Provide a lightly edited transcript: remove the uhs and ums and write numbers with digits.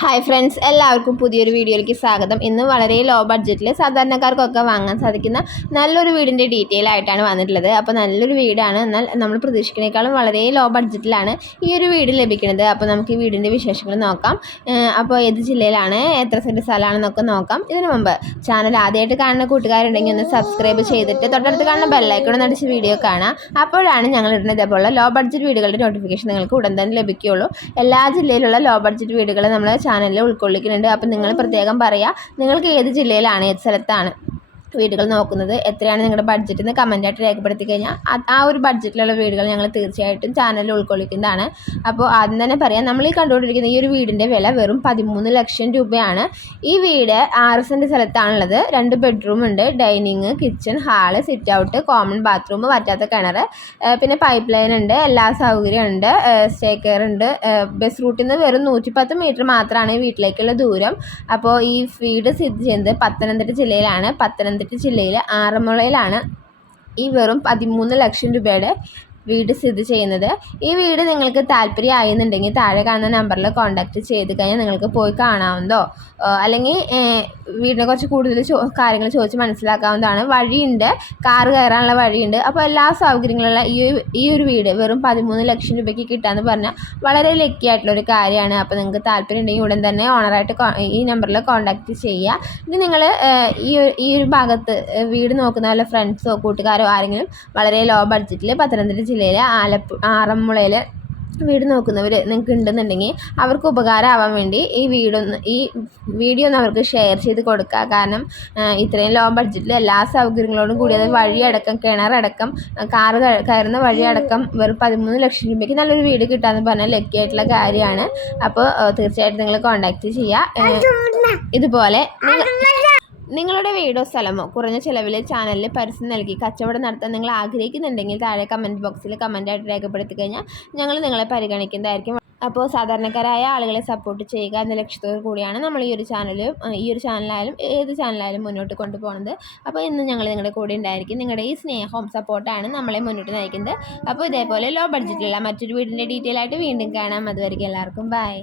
Hi friends, എല്ലാവർക്കും പുതിയൊരു വീഡിയോയിലേക്ക് സ്വാഗതം. ഇന്ന് വളരെ ലോ ബഡ്ജറ്റിൽ സാധാരണക്കാർക്കൊക്കെ വാങ്ങാൻ സാധിക്കുന്ന നല്ലൊരു വീടിൻ്റെ ഡീറ്റെയിൽ ആയിട്ടാണ് വന്നിട്ടുള്ളത്. അപ്പോൾ നല്ലൊരു വീടാണ്, എന്നാൽ നമ്മൾ പ്രതീക്ഷിക്കുന്നേക്കാളും വളരെ ലോ ബഡ്ജറ്റിലാണ് ഈ ഒരു വീട് ലഭിക്കുന്നത്. അപ്പോൾ നമുക്ക് ഈ വീടിൻ്റെ വിശേഷങ്ങൾ നോക്കാം. അപ്പോൾ ഏത് ജില്ലയിലാണ്, എത്ര സെൻറ്റ് സ്ഥലമാണെന്നൊക്കെ നോക്കാം. ഇതിനു മുമ്പ് ചാനൽ ആദ്യമായിട്ട് കാണുന്ന കൂട്ടുകാരുണ്ടെങ്കിൽ ഒന്ന് സബ്സ്ക്രൈബ് ചെയ്തിട്ട് തൊട്ടടുത്ത് കാണുന്ന ബെല്ലൈക്കൺ അടിച്ച് വീഡിയോ കാണാം. അപ്പോഴാണ് ഞങ്ങൾ ഇടുന്ന ഇതേപോലുള്ള ലോ ബഡ്ജറ്റ് വീടുകളുടെ നോട്ടിഫിക്കേഷൻ നിങ്ങൾക്ക് ഉടൻ തന്നെ ലഭിക്കുകയുള്ളൂ. എല്ലാ ജില്ലയിലുള്ള ലോ ബഡ്ജറ്റ് വീടുകൾ നമ്മൾ ചാനലിൽ ഉൾക്കൊള്ളിക്കുന്നുണ്ട്. അപ്പം നിങ്ങൾ പ്രത്യേകം പറയുക, നിങ്ങൾക്ക് ഏത് ജില്ലയിലാണ്, ഏത് സ്ഥലത്താണ് വീടുകൾ നോക്കുന്നത്, എത്രയാണ് നിങ്ങളുടെ ബഡ്ജറ്റ് എന്ന് കമൻറ്റായിട്ട് രേഖപ്പെടുത്തി കഴിഞ്ഞാൽ ആ ഒരു ബഡ്ജറ്റിലുള്ള വീടുകൾ ഞങ്ങൾ തീർച്ചയായിട്ടും ചാനലിൽ ഉൾക്കൊള്ളിക്കുന്നതാണ്. അപ്പോൾ ആദ്യം തന്നെ പറയാം, നമ്മൾ ഈ കണ്ടുകൊണ്ടിരിക്കുന്ന ഈ ഒരു വീടിൻ്റെ വില വെറും 13 ലക്ഷം രൂപയാണ്. ഈ വീട് 6 സെൻറ്റ് സ്ഥലത്താണുള്ളത്. 2 ബെഡ്റൂം ഉണ്ട്, dining, kitchen, hall, sit out, common bathroom, വറ്റാത്ത കിണർ, പിന്നെ പൈപ്പ് ലൈൻ ഉണ്ട്, എല്ലാ സൗകര്യം ഉണ്ട്, സ്റ്റേ കെയർ ഉണ്ട്. ബസ് റൂട്ടിൽ നിന്ന് വെറും 110 മീറ്റർ മാത്രമാണ് ഈ വീട്ടിലേക്കുള്ള ദൂരം. അപ്പോൾ ഈ വീട് സ്ഥിതി ചെയ്യുന്നത് പത്തനംതിട്ട ജില്ലയിലാണ്. പത്തനംതിട്ട ജില്ലയിലെ ആറന്മുളയിലാണ് ഈ വെറും 13 ലക്ഷം രൂപയുടെ വീട് സ്ഥിതി ചെയ്യുന്നത്. ഈ വീട് നിങ്ങൾക്ക് താല്പര്യമായിരുന്നുണ്ടെങ്കിൽ താഴെ കാണുന്ന നമ്പറിൽ കോൺടാക്റ്റ് ചെയ്ത് കഴിഞ്ഞാൽ നിങ്ങൾക്ക് പോയി കാണാവുന്നതോ അല്ലെങ്കിൽ വീടിനെ കുറിച്ച് കൂടുതൽ കാര്യങ്ങൾ ചോദിച്ച് മനസ്സിലാക്കാവുന്നതാണ്. വഴിയുണ്ട്, കാറ് കയറാനുള്ള വഴിയുണ്ട്. അപ്പോൾ എല്ലാ സൗകര്യങ്ങളുള്ള ഈ ഒരു വീട് വെറും 13 ലക്ഷം രൂപയ്ക്ക് കിട്ടാമെന്ന് പറഞ്ഞാൽ വളരെ ലക്കി ആയിട്ടുള്ളൊരു കാര്യമാണ്. അപ്പോൾ നിങ്ങൾക്ക് താല്പര്യം ഉണ്ടെങ്കിൽ ഉടൻ തന്നെ ഓണറായിട്ട് ഈ നമ്പറിൽ കോൺടാക്റ്റ് ചെയ്യുക. ഇനി നിങ്ങൾ ഈ ഒരു ഭാഗത്ത് വീട് നോക്കുന്ന വല്ല ഫ്രണ്ട്സോ കൂട്ടുകാരോ ആരെങ്കിലും വളരെ ലോ ബഡ്ജറ്റിൽ പത്തനംതിട്ട ജില്ലയിലെ ആറന്മുളയിൽ വീട് നോക്കുന്നവർ നിങ്ങൾക്ക് ഉണ്ടെന്നുണ്ടെങ്കിൽ അവർക്ക് ഉപകാരമാവാൻ വേണ്ടി ഈ വീഡിയോ ഒന്ന് അവർക്ക് ഷെയർ ചെയ്ത് കൊടുക്കുക. കാരണം ഇത്രയും ലോ ബഡ്ജറ്റിൽ എല്ലാ സൗകര്യങ്ങളോടും കൂടി, അത് വഴിയടക്കം, കിണറടക്കം, കാറ് കയറുന്ന വഴിയടക്കം വെറും 13 ലക്ഷം രൂപയ്ക്ക് നല്ലൊരു വീട് കിട്ടാമെന്ന് പറഞ്ഞാൽ ലക്കി ആയിട്ടുള്ള കാര്യമാണ്. അപ്പോൾ തീർച്ചയായിട്ടും നിങ്ങൾ കോൺടാക്റ്റ് ചെയ്യുക. ഇതുപോലെ നിങ്ങളുടെ വീടോ സ്ഥലമോ കുറഞ്ഞ ചിലവിൽ ചാനലിൽ പരസ്യം നൽകി കച്ചവടം നടത്താൻ നിങ്ങൾ ആഗ്രഹിക്കുന്നുണ്ടെങ്കിൽ താഴെ കമൻറ്റ് ബോക്സിൽ കമൻറ്റായിട്ട് രേഖപ്പെടുത്തി കഴിഞ്ഞാൽ ഞങ്ങൾ നിങ്ങളെ പരിഗണിക്കുന്നതായിരിക്കും. അപ്പോൾ സാധാരണക്കാരായ ആളുകളെ സപ്പോർട്ട് ചെയ്യുക എന്ന ലക്ഷ്യത്തോടു കൂടിയാണ് നമ്മൾ ഈ ഒരു ചാനലായാലും ഏത് ചാനലായാലും മുന്നോട്ട് കൊണ്ടുപോകുന്നത്. അപ്പോൾ ഇന്ന് ഞങ്ങൾ നിങ്ങളുടെ കൂടെ ഉണ്ടായിരിക്കും. നിങ്ങളുടെ ഈ സ്നേഹവും സപ്പോർട്ടാണ് നമ്മളെ മുന്നോട്ട് നയിക്കുന്നത്. അപ്പോൾ ഇതേപോലെ ലോ ബഡ്ജറ്റിലുള്ള മറ്റൊരു വീടിൻ്റെ ഡീറ്റെയിൽ ആയിട്ട് വീണ്ടും കാണാം. അതുവരെയ്ക്കും എല്ലാവർക്കും ബൈ.